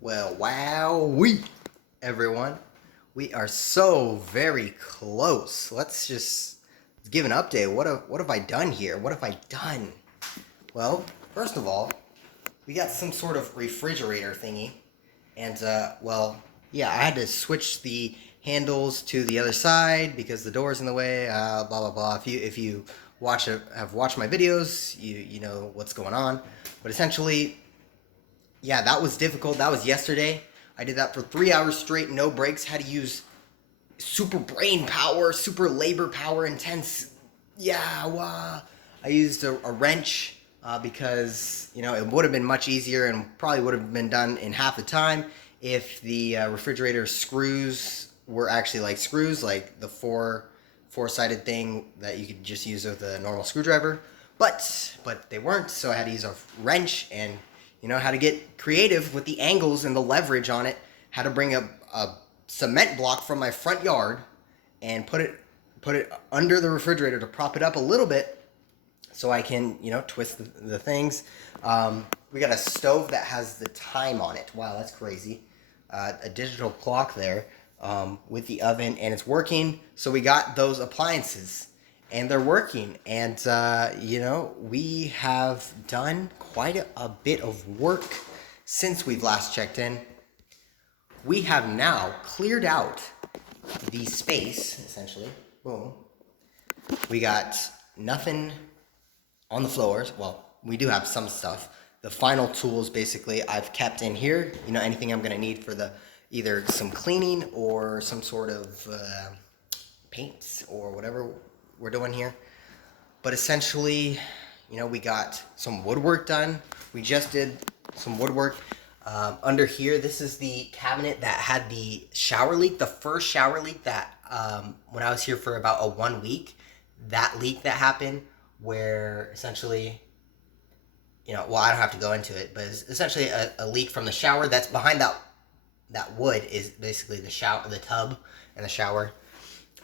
Well, wowee, everyone. We are so very close. Let's give an update. What have I done here? What have I done? Well, first of all, we got some sort of refrigerator thingy. And, yeah, I had to switch the handles to the other side because the door's in the way, blah, blah, blah. If you have watched my videos, you know what's going on. But essentially, yeah, that was difficult. That was yesterday. I did that for 3 hours straight, no breaks. Had to use super brain power, super labor power, intense. Yeah, wow. I used a wrench because it would have been much easier and probably would have been done in half the time if the refrigerator screws were actually like screws, like the four-sided thing that you could just use with a normal screwdriver. But they weren't, so I had to use a wrench and how to get creative with the angles and the leverage on it. How to bring a cement block from my front yard and put it under the refrigerator to prop it up a little bit so I can twist the things. We got a stove that has the time on it. Wow, that's crazy. A digital clock there with the oven, and it's working. So we got those appliances and they're working, and we have done quite a bit of work since we've last checked in. We have now cleared out the space, essentially. Boom. We got nothing on the floors. Well, we do have some stuff. The final tools, basically, I've kept in here. Anything I'm going to need for either some cleaning or some sort of paints or whatever we're doing here. But essentially, we got some woodwork done. We just did some woodwork. Under here, this is the cabinet that had the shower leak, the first shower leak that when I was here for about 1 week, that leak that happened where essentially, I don't have to go into it, but it's essentially a leak from the shower that's behind that wood is basically the tub and the shower.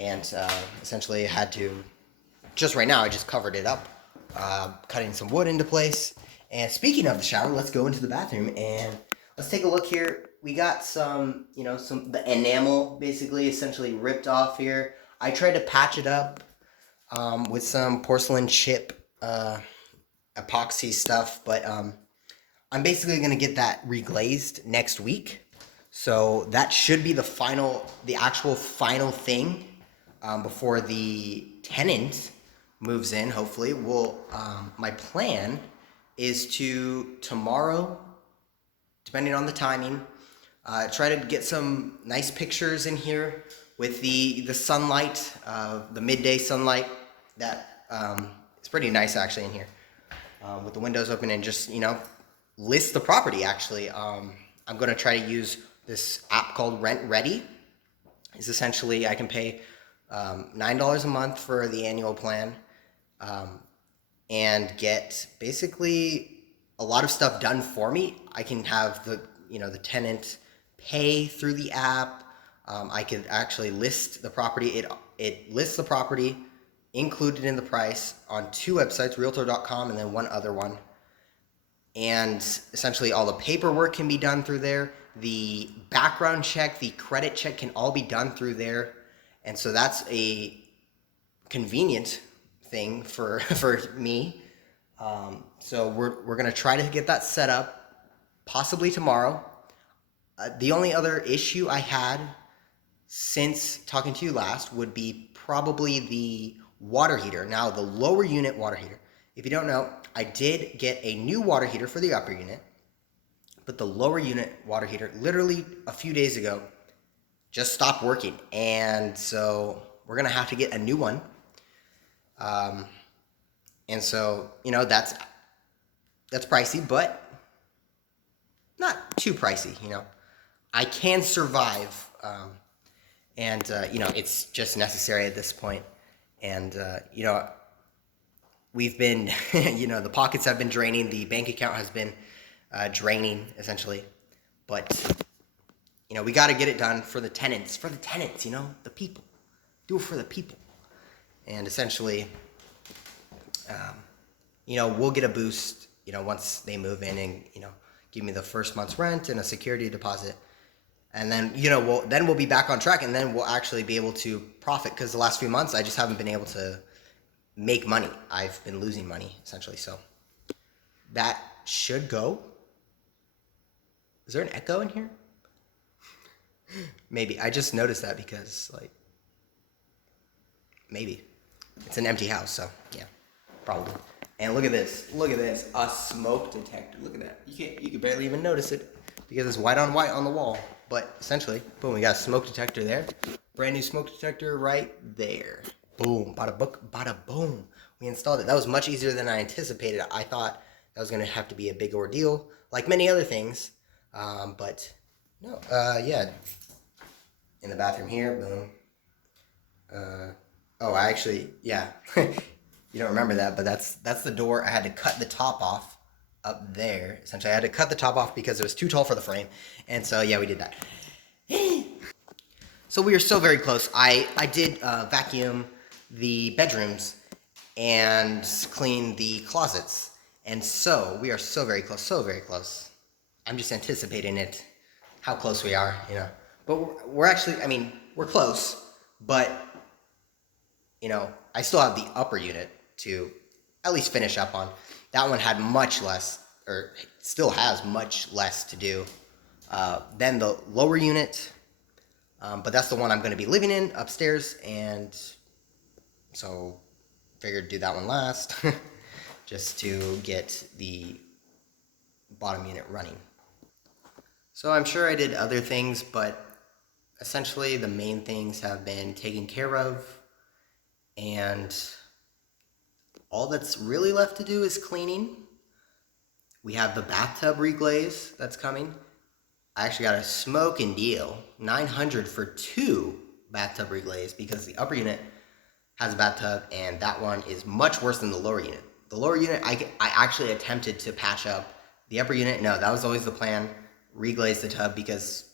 And essentially I had to, just right now, I just covered it up, cutting some wood into place. And speaking of the shower, let's go into the bathroom and let's take a look here. We got some, the enamel basically essentially ripped off here. I tried to patch it up with some porcelain chip epoxy stuff, but I'm basically going to get that reglazed next week. So that should be the actual final thing before the tenant moves in, hopefully. My plan is to tomorrow, depending on the timing, try to get some nice pictures in here with the sunlight, the midday sunlight. That it's pretty nice actually in here with the windows open, and just list the property. Actually, I'm going to try to use this app called Rent Ready. It's essentially I can pay $9 a month for the annual plan and get basically a lot of stuff done for me. I can have the tenant pay through the app. I could actually list the property. It lists the property included in the price on 2 websites, realtor.com and then one other one. And essentially all the paperwork can be done through there. The background check, the credit check can all be done through there. And so that's a convenient thing for me. So we're going to try to get that set up possibly tomorrow. The only other issue I had since talking to you last would be probably the water heater. Now, the lower unit water heater. If you don't know, I did get a new water heater for the upper unit, but the lower unit water heater, literally a few days ago, just stopped working. And so we're going to have to get a new one. And so, that's pricey, but not too pricey, I can survive. It's just necessary at this point. And, we've been, the pockets have been draining. The bank account has been draining, essentially. But, we got to get it done for the tenants, the people. Do it for the people. And essentially, we'll get a boost, once they move in and, give me the first month's rent and a security deposit. And then, we'll be back on track, and then we'll actually be able to profit, because the last few months I just haven't been able to make money. I've been losing money, essentially. So that should go. Is there an echo in here? Maybe. I just noticed that because, maybe. It's an empty house, so yeah, probably. And look at this. Look at this. A smoke detector. Look at that. You can barely even notice it because it's white on white on the wall. But essentially, boom, we got a smoke detector there. Brand new smoke detector right there. Boom. Bada boom. We installed it. That was much easier than I anticipated. I thought that was going to have to be a big ordeal, like many other things. But no. Yeah. In the bathroom here. Boom. I actually, yeah. You don't remember that, but that's the door. I had to cut the top off up there. Essentially, I had to cut the top off because it was too tall for the frame. And so, yeah, we did that. So we are so very close. I did vacuum the bedrooms and clean the closets. And so we are so very close, so very close. I'm just anticipating it, how close we are, But we're actually, we're close, but, I still have the upper unit to at least finish up on. That one had much less, or still has much less to do than the lower unit. But that's the one I'm going to be living in upstairs, and so figured do that one last just to get the bottom unit running. So I'm sure I did other things, but essentially the main things have been taken care of, and all that's really left to do is cleaning. We have the bathtub reglaze that's coming. I actually got a smoking deal, $900 for 2 bathtub reglaze, because the upper unit has a bathtub, and that one is much worse than the lower unit. The lower unit, I actually attempted to patch up. The upper unit, no, that was always the plan. Reglaze the tub, because,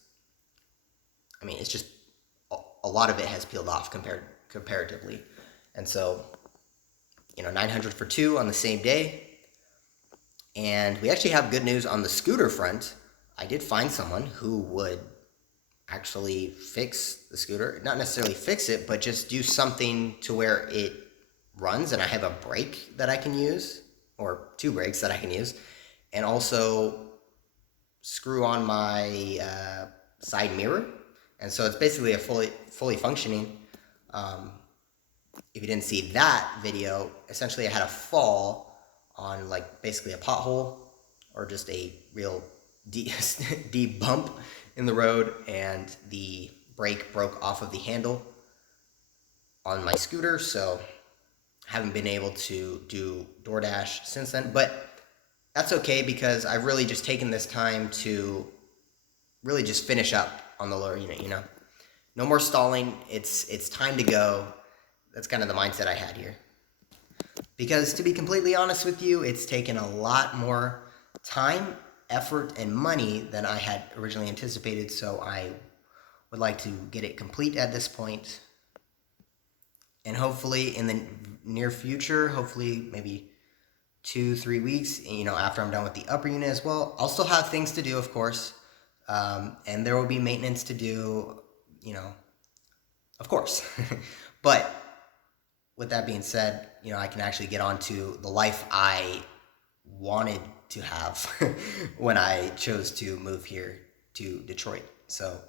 it's just a lot of it has peeled off comparatively. And so, $900 for 2 on the same day. And we actually have good news on the scooter front. I did find someone who would actually fix the scooter. Not necessarily fix it, but just do something to where it runs, and I have a brake that I can use, or 2 brakes that I can use, and also screw on my side mirror. And so it's basically a fully functioning. If you didn't see that video, essentially I had a fall on basically a pothole, or just a real deep bump in the road, and the brake broke off of the handle on my scooter. So haven't been able to do DoorDash since then, but that's okay, because I've really just taken this time to really just finish up on the lower unit. No more stalling. It's time to go. That's kind of the mindset I had here. Because to be completely honest with you, it's taken a lot more time, effort, and money than I had originally anticipated. So I would like to get it complete at this point. And hopefully in the near future, hopefully maybe 2-3 weeks, after I'm done with the upper unit as well, I'll still have things to do, of course. And there will be maintenance to do, of course. But with that being said, I can actually get on to the life I wanted to have when I chose to move here to Detroit. So,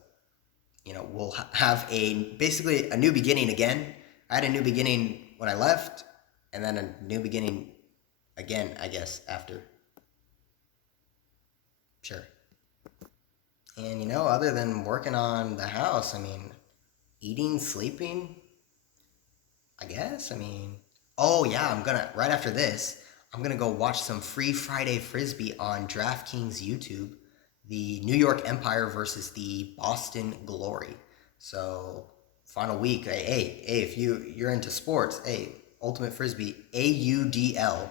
we'll have basically a new beginning again. I had a new beginning when I left, and then a new beginning again, I guess, after. Sure. And, other than working on the house, eating, sleeping, I guess, oh yeah, right after this, I'm gonna go watch some Free Friday Frisbee on DraftKings YouTube, the New York Empire versus the Boston Glory. So, final week, hey, if you're into sports, Ultimate Frisbee, AUDL,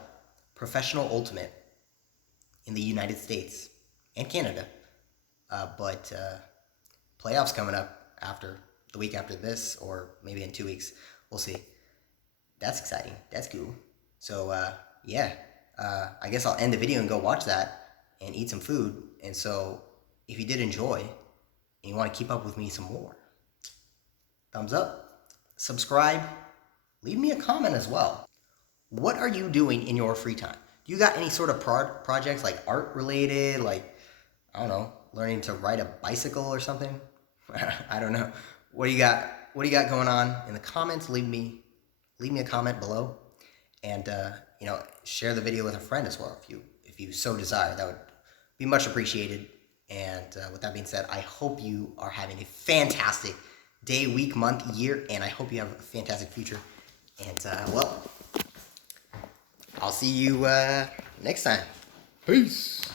Professional Ultimate, in the United States and Canada. But playoffs coming up the week after this, or maybe in 2 weeks. We'll see. That's exciting. That's cool. So, I guess I'll end the video and go watch that. and eat some food. And so if you did enjoy and you want to keep up with me some more, thumbs up, subscribe, leave me a comment as well. What are you doing in your free time? Do you got any sort of projects like art related, like, I don't know, learning to ride a bicycle or something? I don't know. What do you got? What do you got going on? In the comments, leave me a comment below, and share the video with a friend as well if you so desire. That would be much appreciated. And with that being said, I hope you are having a fantastic day, week, month, year, and I hope you have a fantastic future. And well, I'll see you next time. Peace.